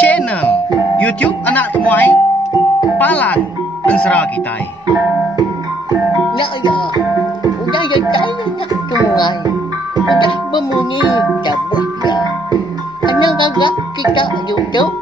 channel YouTube Anak Temuai Palan Ensera Kitai. Nak ya, udah ya saya nak tungai, udah berbunyi cabut ya. Kenang agak kita YouTube.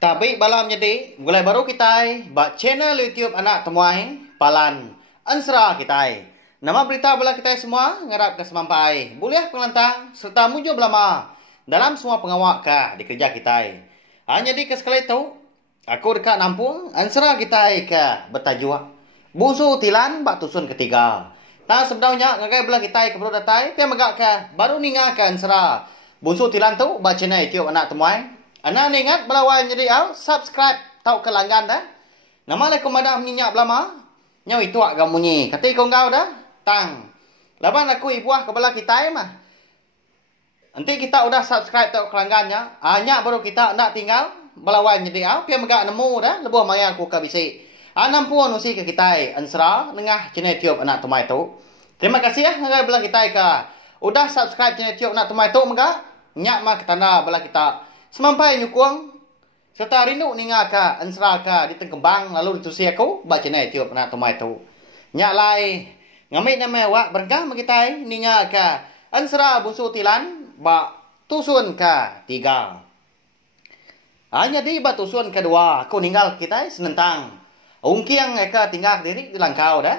Tapi balam jadi, mulai baru kita buat channel YouTube Anak Temuai Palan Ensera Kitai. Nama berita bala kita semua ngarap ke semampai. Boleh pengelantang serta muncul belama dalam semua pengawak ka di kerja kita. Hanya di sekali itu, aku dekat nampung Ensera Kitai ke bertajuk Busu Tilan Bak Tusun Ketiga. Nah sebenarnya ngagai bala kita ke perlu datai, pia megak ke baru ninga ke Ensera. Busu Tilan tu baca channel YouTube Anak Temuai. Anak ingat belawan jadi al subscribe tau ke langgan dah. Nama le komadah menyenyak belama. Nyau itu agak munyi. Kata kau ngau dah. Tang. Laban aku ibuah ke bala kita mah. Nanti kita udah subscribe tau ke langgannya. Hanya baru kita nak tinggal belawan jadi al pia megak nemu dah lebuh maya aku ka bisi. 60 usi ke kita Ensera nengah channel YouTube Anak Temuai tu. Terima kasih ya ngagai bala kita ka. Udah subscribe channel YouTube Anak Temuai tu megak. Nyak mah ketanda bala kita. Semampai nyukung serta rindu ninga ka Ensera ka di Tengkembang lalu ditusi aku baca channel YouTube Anak Temuai tu. Nyak lai ngamit nama wak berkah magitai ninga ka Ensera Busu Tilan ba tusun ka 3. Hanya di ba tusun kedua aku ninggal kita senentang. Ungkiang eka tinggal diri di Langkau dah.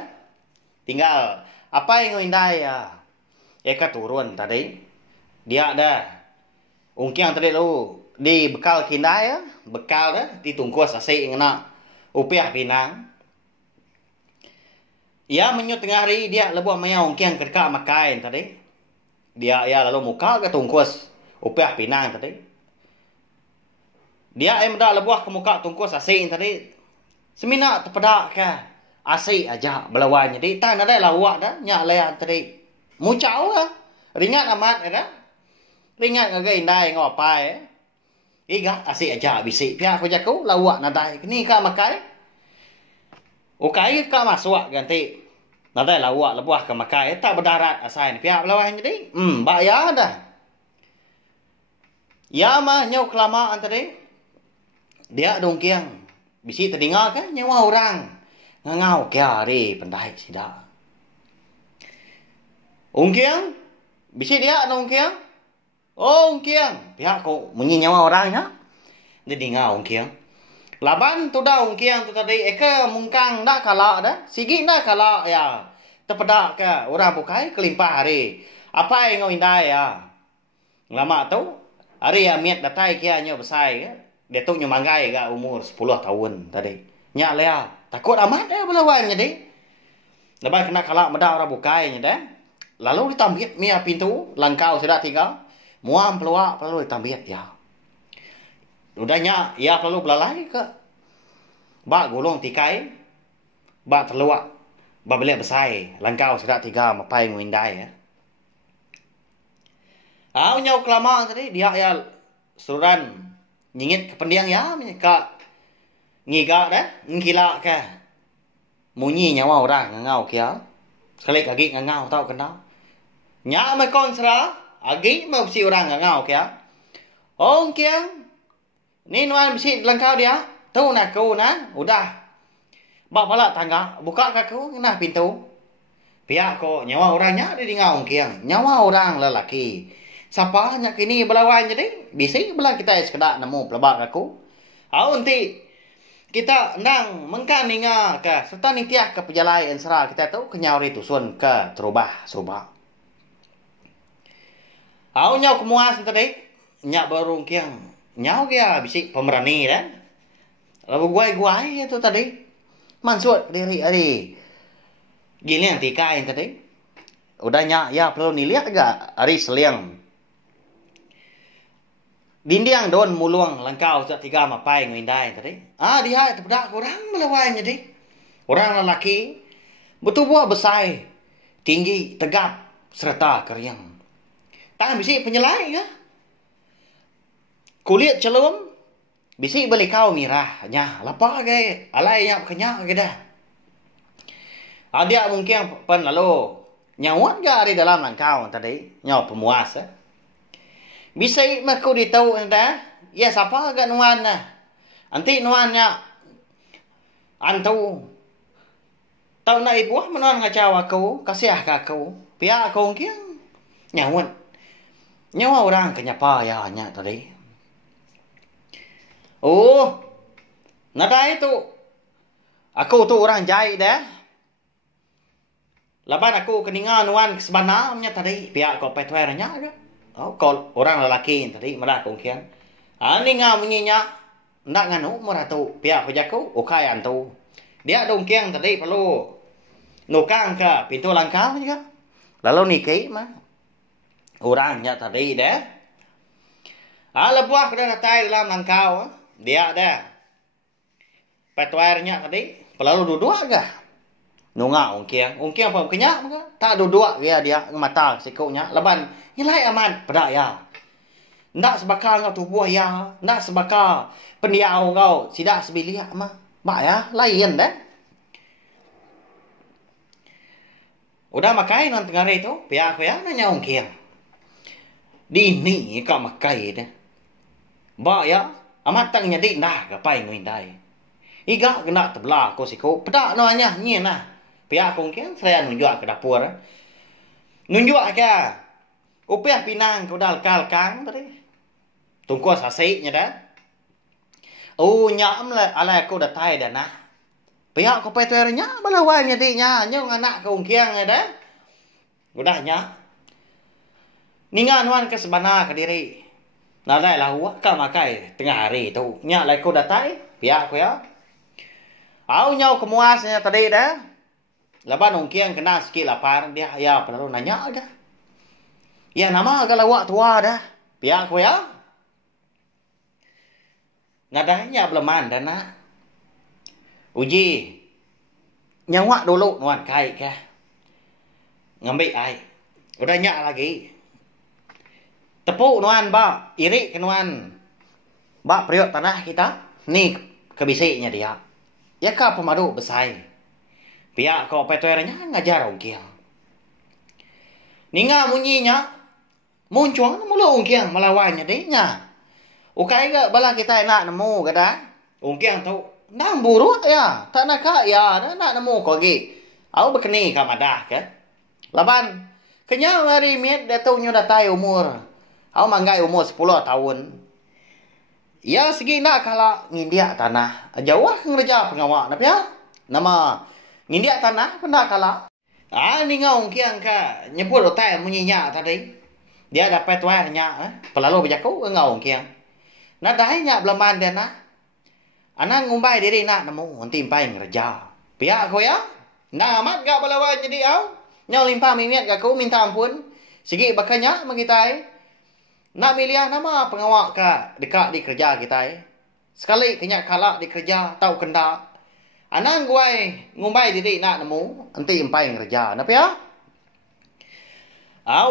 Tinggal apa yang ngindai ya. Eka turun tadi. Dia dah ungkiang tadi lu di bekal kindai ya, bekal dah ditungkus asik ngena upiah pinang. Ia menyut tengah hari dia lebuh maya ungkiang kedeka makain tadi. Dia ya lalu muka ke tungkus upiah pinang tadi. Dia dah lebuh ke muka tungkus asik tadi. Semina terpedak ke asik aja belawan jadi tan ada lawak dah nyak layan tadi. Mucau lah. Ringat amat ya. Ringat ngagai indai ngopai. Iga asik aja bisik pihak aku jaku lawak nadai ni ka makai. Ukai ka masuk ganti. Nadai lawak lebuah ke makai tak berdarat asai pihak lawan jadi. Bayar dah. Ya mah nyau kelamaan tadi. Dia dongkiang. Bisik terdengar kan nyawa orang. Ngangau kia hari pendai sidak. Ungkiang. Bisik dia dongkiang. Oh, ungkiang. Pihak kau menyenyawa orangnya. Jadi ngau ungkiang. Laban tu dah ungkiang tu tadi. Eka mungkang dah kalak dah. Sigi dah kalak ya. Terpedak ke orang bukai kelimpah hari. Apa yang ngau indai ya. Lama tu. Hari yang miat datai kia nyo besar ya. Dia tu nyo manggai ke umur 10 tahun tadi. Nyak lea. Takut amat ya belawan jadi. Lepas kena kalak medak orang bukai dah. Lalu ditambit mia pintu. Langkau sudah tinggal. Muam peluak perlu ditambit ya. Udahnya ya perlu belalai ke. Bak gulung tikai. Bak terluak. Bak belia besai. Langkau sudah 3 mapai ngindai ya. Nyau kelamaan tadi dia ya suran nyingit ke pendiang ya ka ngiga dah ngila ke. Munyi nyawa orang ngau kia. Sekali kaki ngau tahu kenal. Nya mai kon Ensera agi mau si orang ngau kia. Oh kiang. Ni nuan bisi Langkau dia. Tu nak kau na. Udah. Bak pala tangga. Buka kaku nah pintu. Pihak ko nyawa orangnya di ngau kiang. Nyawa orang lelaki. Siapa nya kini belawan jadi. Bisi bela kita sekedak nemu pelabak aku. Nanti kita nang mengkan ninga ke serta ning tiah ke pejalai Ensera kita tu kenyawri tusun ke terubah serubah. Nyau kemuas tadi. Nyak baru kiang. Nyau kia bisik pemerani dah. Lalu guai-guai itu tadi. Mansut diri hari. Gini yang tikai tadi. Udah nyak ya perlu nilihat agak hari seliang. Dindiang don muluang Langkau sudah 3 mapai ngindai tadi. Dia terpedak orang melawan jadi. Orang lelaki. Betul buah besar. Tinggi, tegap, serta keriang. Tangan bisik penyelai ya. Kulit celum. Bisik balik kau mirah. Nya, lapar ke. Alai yang kenyak ke dah. Dia mungkin pen lalu. Nyawat ke di dalam Langkau tadi. Nyawa pemuas. Bisa mah kau ditahu anda. Ya siapa agak nuan nah. Anti nuannya antu. Tahu na ibu menuan ngacau aku, kasih aku. Pihak aku kiang nyawon. Nyawa orang kenyapa ya hanya tadi. Oh, nada itu. Aku tu orang jahit dah. Laban aku keningan nuan sebenarnya tadi. Pihak kau petuernya ada. Oh, kau orang lelaki tadi merah kongkian. Ani ngah munyinya. Ndak nganu meratu. Pihak pejaku. Okai antu. Dia dongkiang tadi perlu. Nukang ke pintu langkah juga. Lalu niki mah. Orangnya tadi dah. Lebuah kena datai dalam langkau. Dia dah. Petuernya tadi. Lalu duduk agak. Nunga ungkiang. Ungkiang apa kenyak maka. Tak duduk dia mata sikunya. Leban. Nilai aman. Pedak ya. Ndak sebakar ngau tubuh ya. Ndak sebakar pendiau kau. Sidak sebiliak mah. Mak ya. Lain dah. Udah makai non tengah itu. Pihak aku ya. Nanya ungkiang. Di ni kau makai dah. Bak ya. Amat tak nyadik dah. Gapai ngwindai. Iga kena terbelah ko siku. Pedak namanya. Nyen lah. Pihak aku ungkiang. Saya nunjuk ke dapur. Nunjuk ke. Upiah pinang kau dah kal-kang tadi. Tunggu sasiknya dah. Oh nyam lah. Alai aku dah tay dah nah. Pihak kau petuernya. Balawai nyadiknya. Nyong anak kau ungkiang dah. Udahnya. Ningan wan ke sebenar ke diri. Nalai lah huak ka makai tengah hari tu. Nyak lai ko datai. Pihak ko ya. Au nyau kemuasnya tadi dah. Lepas ungkiang kena sikit lapar. Dia ya perlu nanya dah. Ya nama agak lawak tua dah. Pihak ko ya. Nadanya beleman dah nak. Uji. Nyawa dulu nuan kai ke. Ngambil ai. Udah nyak lagi. Tepuk nuan ba, iri ke nuan. Ba periuk tanah kita. Ni kebisiknya dia. Ya ka pemadu besai. Pihak kau petuernya ngajar ungkiang. Ninga munyinya. Muncung mulu ungkiang melawannya dia. Ukai ke bala kita nak nemu kada. Ungkiang tu. Nang buruk ya. Tak nak kak ya. Nak nemu kau lagi. Aku berkeni kamadah ke. Laban. Kenyang hari miet datungnya datai umur. Aku manggai umur 10 tahun. Ya segi nak kalau ngindiak tanah. Jauh ngerja pengawak. Napa ya? Nama ngindiak tanah pernah kalau. Ni ngau kiang ka nyebut otai munyinya tadi. Dia dapat tuarnya. Pelalu berjaku ngau kiang. Nah dahnya belaman dia nak. Anak ngumbai diri nak nemu. Nanti impai ngerja. Pihak aku ya. Nah amat gak balawa jadi au. Nyau limpah mimiat gak aku minta ampun. Segi bakanya mengitai. Nak milih nama pengawak ka dekat di kerja kita. Sekali kenyak kalak di kerja tahu kendak. Anang guai ngumbai diri nak nemu. Nanti impai ngerja. Napa ya?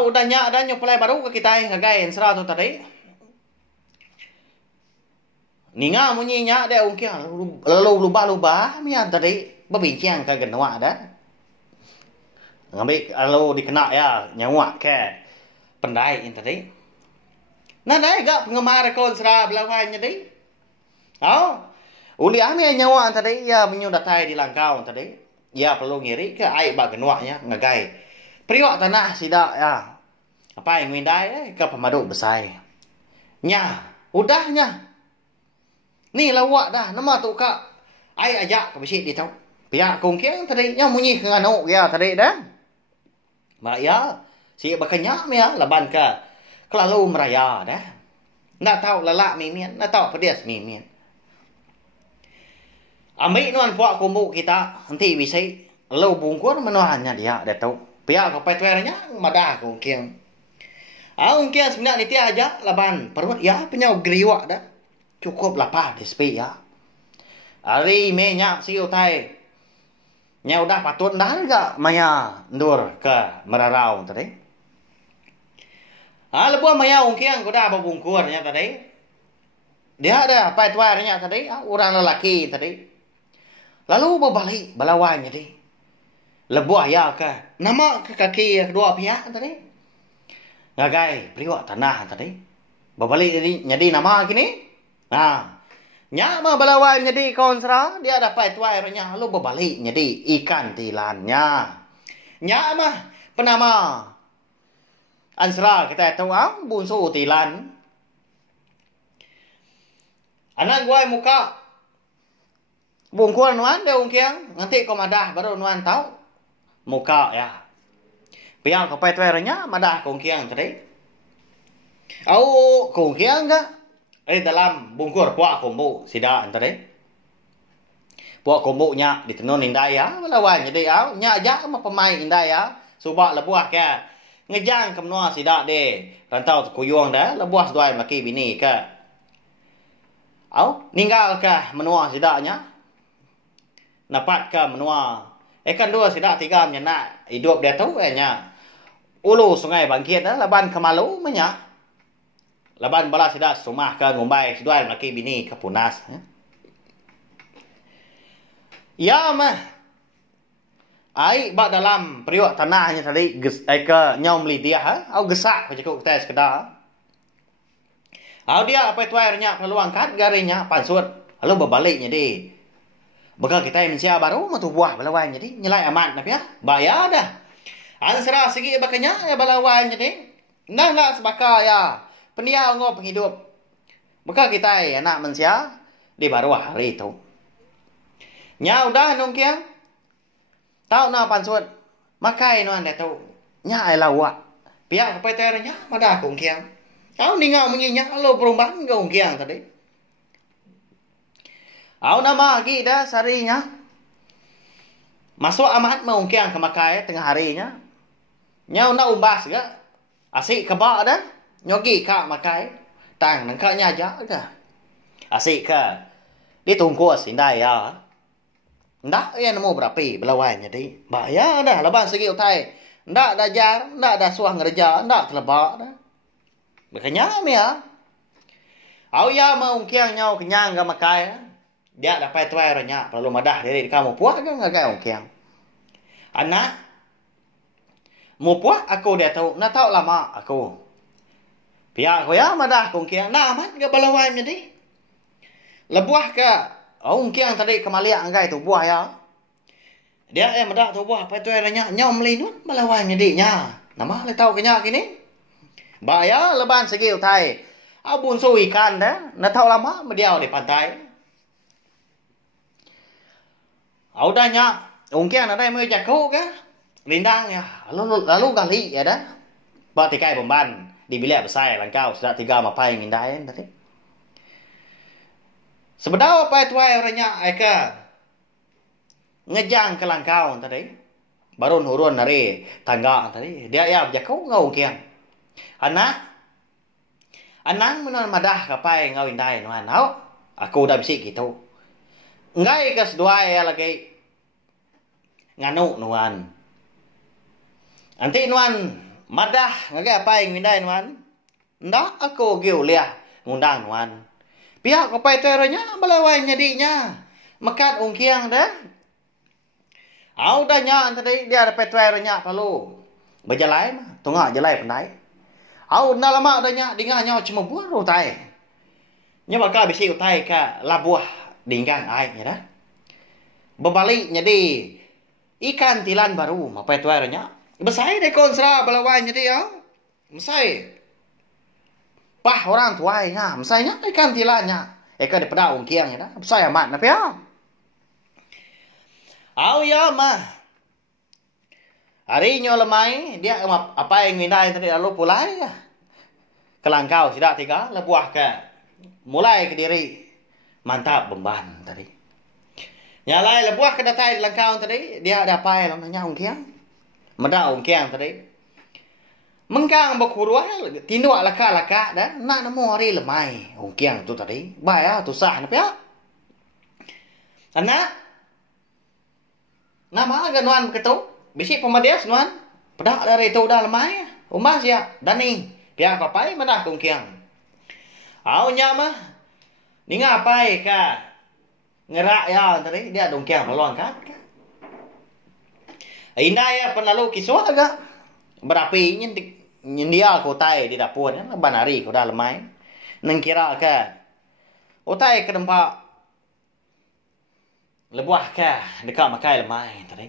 Udah nyak ada nyuplai baru ke kita. Ngagai ensra tu tadi. Ninga munyinya dia ungkiang. Lalu lubah-lubah. Mian tadi. Berbincang ke genua dah. Ngambil lalu dikenak ya. Nyawa ke pendai ini tadi. Nah, dah gak penggemar kon serah belawainya tadi. Uli ame nyawa tadi ya menyudatai di langkau tadi. Ya perlu ngiri ke ai bak genuaknya ngagai. Priwak tanah sidak ya. Apa yang mindai ke pemadu besai. Nya, udahnya. Ni lawak dah nama tu kak. Ai ajak ke besi di tau. Pihak kongkiang tadi nya munyi ke nganu ya tadi dah. Mak ya, si bakanya ya laban ke kelalu meraya dah. Nak tahu lelak mimian, nak tahu pedas mimian. Ambil nuan puak kumpul kita, nanti bisa lalu bungkur menuannya dia, dia tahu. Pihak kepetuernya madah kongkiang. Ungkiang sebenarnya itu aja laban perut ya penyau geriwak dah. Cukup lapar di sepi ya. Hari minyak si utai. Nya udah patut dah enggak maya ndur ke merarau tadi. Lepas maya ungkiang kuda babungkurnya tadi. Dia ada petuernya tadi, orang lelaki tadi. Lalu berbalik balawannya tadi. Lebuah ya ke. Nama ke kaki kedua pihak tadi. Ngagai priwak tanah tadi. Berbalik jadi nama kini. Nah, nya mah balawan jadi konsra, dia dapat tuai nya lalu berbalik jadi ikan tilannya. Nya mah penama ansra kita tahu bunsu tilan. Anak gua muka bungkuan nuan dia ungkiang nanti kau madah baru nuan tahu muka ya. Piang kau pai tuai nya madah kongkiang tadi. Au kongkiang enggak? Dalam bungkur puak kombo sida antara puak kombo nya ditenun indai ya lawan jadi au nya aja sama pemain indai ya subak lebuah ke ngejang kemnua sida de rantau kuyuang dah lebuah dua laki bini ke au ninggal ke menua sida nya napat ke menua kan dua sida tiga nyana hidup dia tu nya ulu sungai bangkit dah laban kemalu menyak laban bala sida rumah ke ngumbai dua laki bini ke punas ya mah ai bak dalam periuk tanahnya tadi ke nyom li dia au gesak ke cekuk tes kedah au dia apa tuarnya peluang kat garinya pansut lalu berbaliknya di bakal kita mensia baru matu buah balawan jadi nyelai amat nak ya bayar dah ansra segi bakanya ya balawan jadi nang sebaka ya pendia ngop penghidup. Maka kita anak manusia di baru hari itu. Nya udah nungkiang. Tahu na pansut. Makai no anda tu. Nya ai lawa. Pihak kepeternya madah kongkiang. Tahu ningau menginya lo perubahan kongkiang tadi. Au nama lagi dah sarinya. Masuk amat mengkiang ke makai tengah harinya. Nya una umbas ga. Asik kebak dah. Nyogi kak makai tang nang kak nyaja dah asik ka ditunggu sindai ya ndak ya nemu berapi belawan jadi bahaya dah laban segi utai ndak ada jar ndak ada suah ngerja ndak telebak dah makanya ya au ya mau kiang nyau kenyang ga makai dia dapat tuai ronya perlu madah diri kamu puak ga ngagai kiang anak mu puak aku dia tahu na tahu lama aku pihak ko ya madah kongkiang na amat ke balawan jadi lebuah ke ongkiang tadi kemalia anggai tu buah ya dia madah tu buah apa tu eranya nyom linut balawan jadi nya nama le tahu kenya kini ba ya leban segi utai abun so ikan dah na tahu lama mediau di pantai au danya ongkiang ada mau jago ke lindang ya lalu gali ya dah ba tikai bomban di bilik besar langkau sudah tiga mapai ngindai tadi. Sebenarnya apa tuai orangnya eka ngejang ke langkau tadi. Baru nurun dari tangga tadi. Dia ya berjakau ngau kiang. Anak menon madah kapai ngau indai nuan. Aku udah bisik gitu. Ngai ke sedua ya lagi nganu nuan. Nanti nuan madah ngagai apa yang mindai nuan? Ndak aku giu liah ngundang nuan. Pihak kapai teronya balawan nyadinya. Mekat ungkiang dah. Au dah nya tadi dia ada petuernya perlu. Berjalai mah, tunggu jalai pandai. Au na lama dah nya dinga nya cuma buah utai. Nya bakal bisi utai ka labuah dinggang ai ya dah. Berbalik jadi ikan tilan baru ma petuernya. Besai deh konsra balawan jadi ya. Mesai. Pah orang tuai nya, mesainya ikan tilanya. Eka di pada ungkiang ya dah. Besai amat napa ya. Au ya mah. Hari nyo lemai dia apa yang mindai tadi lalu pulai ya. Kelangkau tidak tiga lebuah ke. Mulai ke diri. Mantap beban tadi. Nyalai lebuah ke datai langkau tadi dia ada apa yang nanya ungkiang. Mada ongkiang tadi. Mengkang bakuruah tinduk laka-laka dah. Nak nemu hari lemai. Ongkiang tu tadi. Baik tu sah napa ya. Anak. Nama agak nuan begitu. Bisi pemadias nuan. Pedak dari itu dah lemai. Umas ya. Dani. Pihak papai madah ongkiang. Au nyama. Ni ngapai ka. Ngerak ya tadi. Dia ongkiang peluang kan. Indah ya penalu kiswa agak berapi nyendia kotai di dapur ya banari ko dah lemai Nang kira ka. Utai ke tempat lebuah ka dekat makai lemai tadi.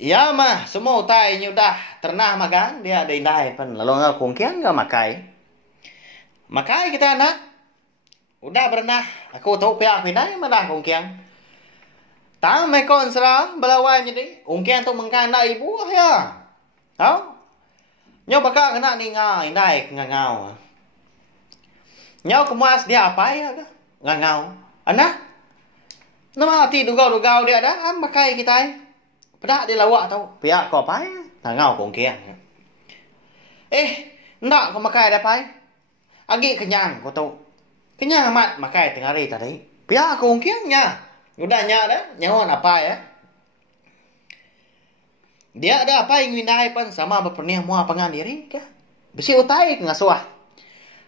Ya mah semua utai ni udah ternah makan dia ada indai pan lalu ngau kongkian ga makai. Makai kita anak udah berenah aku tahu pihak pindai mana kongkian. Tang mai kon sera belawai jadi kongkian tu mengkan nak ibu ya. Tahu? Nyo baka kena ni nga indai ngangau. Nyo kemas dia apa ya ka? Ngangau. Anak nama hati dugau-dugau dia dah makai kita. Pedak dia lawak tau. Pihak kau pai, ngau kongkian. Ndak kau makai dah pai. Agi kenyang kau tahu. Kenyang amat makai tengah hari tadi. Pihak kongkian nya. Udah nya dah, nyawon apa ya? Dia ada apa yang windai pan sama berperniah mua pangan diri kah? Besi utai ngasuah.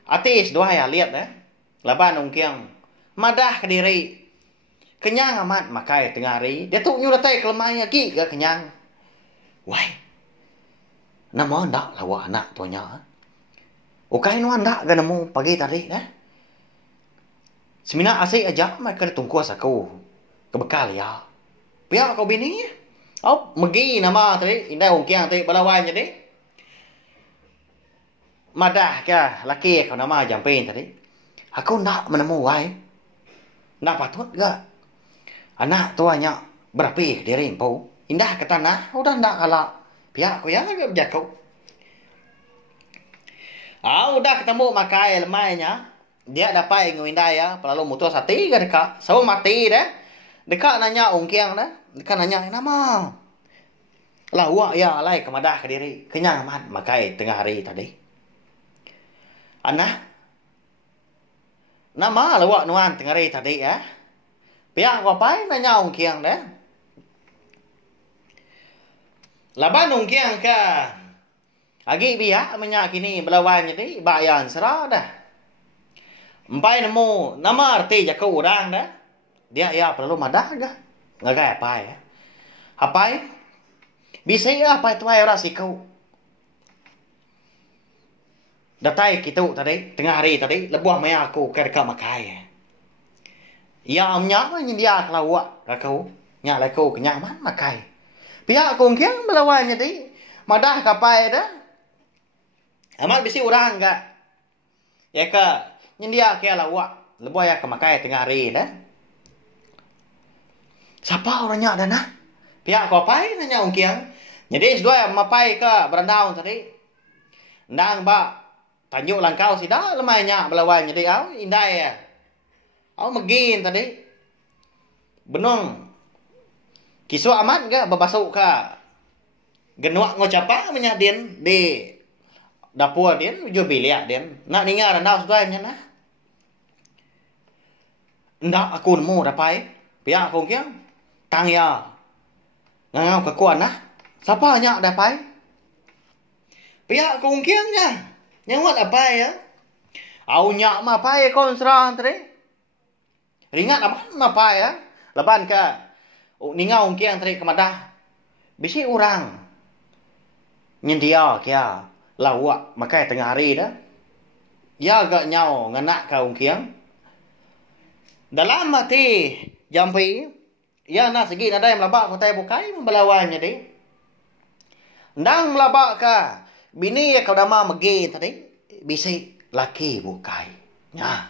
Atis doa ya lihat dah. Laban ongkiang madah ke diri. Kenyang amat makai tengah hari. Dia tu nyuruh tay kelemah lagi ke kenyang. Wai. Nama ndak lawa anak tuanya. Ukai nuan ndak ke nemu pagi tadi dah. Semina asik aja mereka tungkuas aku. Kebekal ya. Pihak kau bini. Oh, megi nama tadi. Indah ongkiang tadi balawai jadi. Madah ke laki kau nama jampin tadi. Aku ndak menemu wai. Ndak patut ke? Anak tuanya berapi diri empau. Indah ke tanah. Udah ndak kalah. Pihak aku ya berjakau. Udah ketemu makai lemainya. Dia dapat indah ya. Lalu mutus hati ke dekat. So mati dah. Dekat nanya ongkiang dah. Dekat nanya nama. Lah wak ya alai kemadah ke diri. Kenyang amat makai tengah hari tadi. Anak. Nama lawak nuan tengah hari tadi ya. Pihak kau pai nanya ongkiang dah. Laban ongkiang ke. Agi biak menyak kini belawai jadi. Bayan serah dah. Empai nemu. Nama arti jakau orang dah. Dia ya perlu madah dah. Ngagai apa ya. Apai. Bisa ya apa itu ayah rasi kau. Datai kita tadi. Tengah hari tadi. Lebuah maya aku ke dekat makai. Ya amnya ni dia kelawak kau. Nya lah kau kenyaman makai. Pihak kongkiang belawai jadi. Madah kapai dah. Amat bisi orang enggak. Ya ke. Ni dia ke lawak. Lebuah ya ke makai tengah hari dah. Siapa orangnya ada nah? Pihak kapai nanya ongkiang. Jadi sedua mapai ke berendaun tadi. Ndang ba. Tanjuk langkau sida lemainya belawai jadi au indai ya. Au megin tadi. Benong. Kiswa amat ke babasuk ka. Genuak ngocapa menyadin di dapur din ujo bilik din. Nak ningar ndau sedai nya nah. Ndak aku nemu dapai. Pihak aku kiang. Tang ya. Ngangau kekuan nah. Siapa nya dapai? Pihak aku kiang nya. Nyawat apa ya? Au nyak ma apa ya kon serang tadi? Ringat apa ya? Leban ke ningau kiang tadi kemadah. Bisi orang. Nyendia kia lawak makai tengah hari dah. Ya gak nyau nganak kau kiang. Dalam mati jampi ya nak segi nadai melabak kotai bukai membelawannya deh. Ndang melabak ka bini kau dama megi tadi bisi laki bukai. Ya.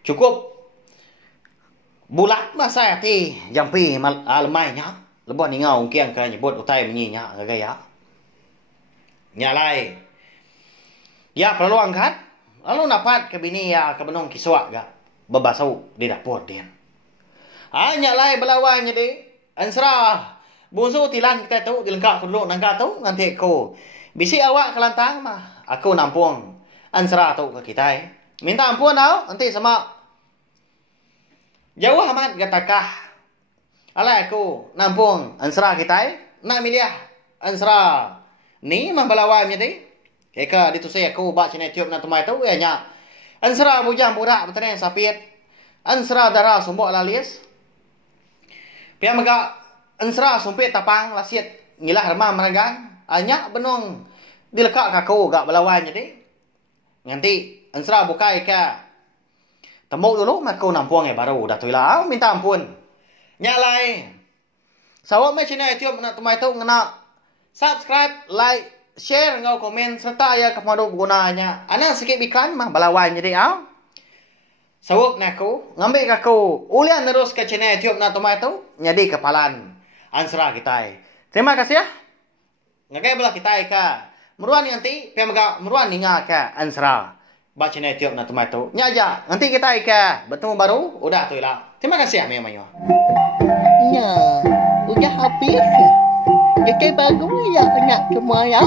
Cukup bulat masa ti jampi almainya lebon ngau kiang ka nyebut utai menyinya gaya. Nyalai. Ya perlu angkat. Lalu napat ke bini ya ke benong kiswak ga babasau di dapur dia. Nyalai belawanya deh. Ansra busu tilan kita tu dilengkap dulu nangka tu nanti ko. Bisi awak kelantang mah. Aku nampung ansra tu ke kita. Minta ampun tau nanti sama jauh amat gatakah. Alai aku nampung ansra kita. Nak milih ansra ni mah belawanya deh. Eka ditu saya aku baca channel YouTube na tumai tu ya nya. Ansra bujang budak beteren sapit. Ansra darah sumbok lalis. Pia maga ansra sumpit tapang lasiat ngilah remah meragang. Anya benong dilekak kaku gak belawan jadi. Nanti ansra bukai ka. Temu dulu maku nampuang baru dah tu lah minta ampun. Nyalai. Sawak me channel YouTube nak tumai tu ngena subscribe, like, share ngau komen serta ya kepadu gunanya. Ana sikit iklan mah belawan jadi Sawak naku ngambil kaku ulian terus ke channel YouTube nak tumai tu jadi kepalan ansra kita. Terima kasih ya. Ngagai belah kita ka. Meruan nanti pemaga meruan ninga ka ansra. Ba channel YouTube nak tumai tu. Nya aja. Nanti kita ka bertemu baru udah tu lah. Terima kasih ya memangnya. Ya, udah habis. Jadi bagus ya anak semua ya.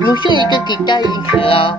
Nyusul ke kita insya.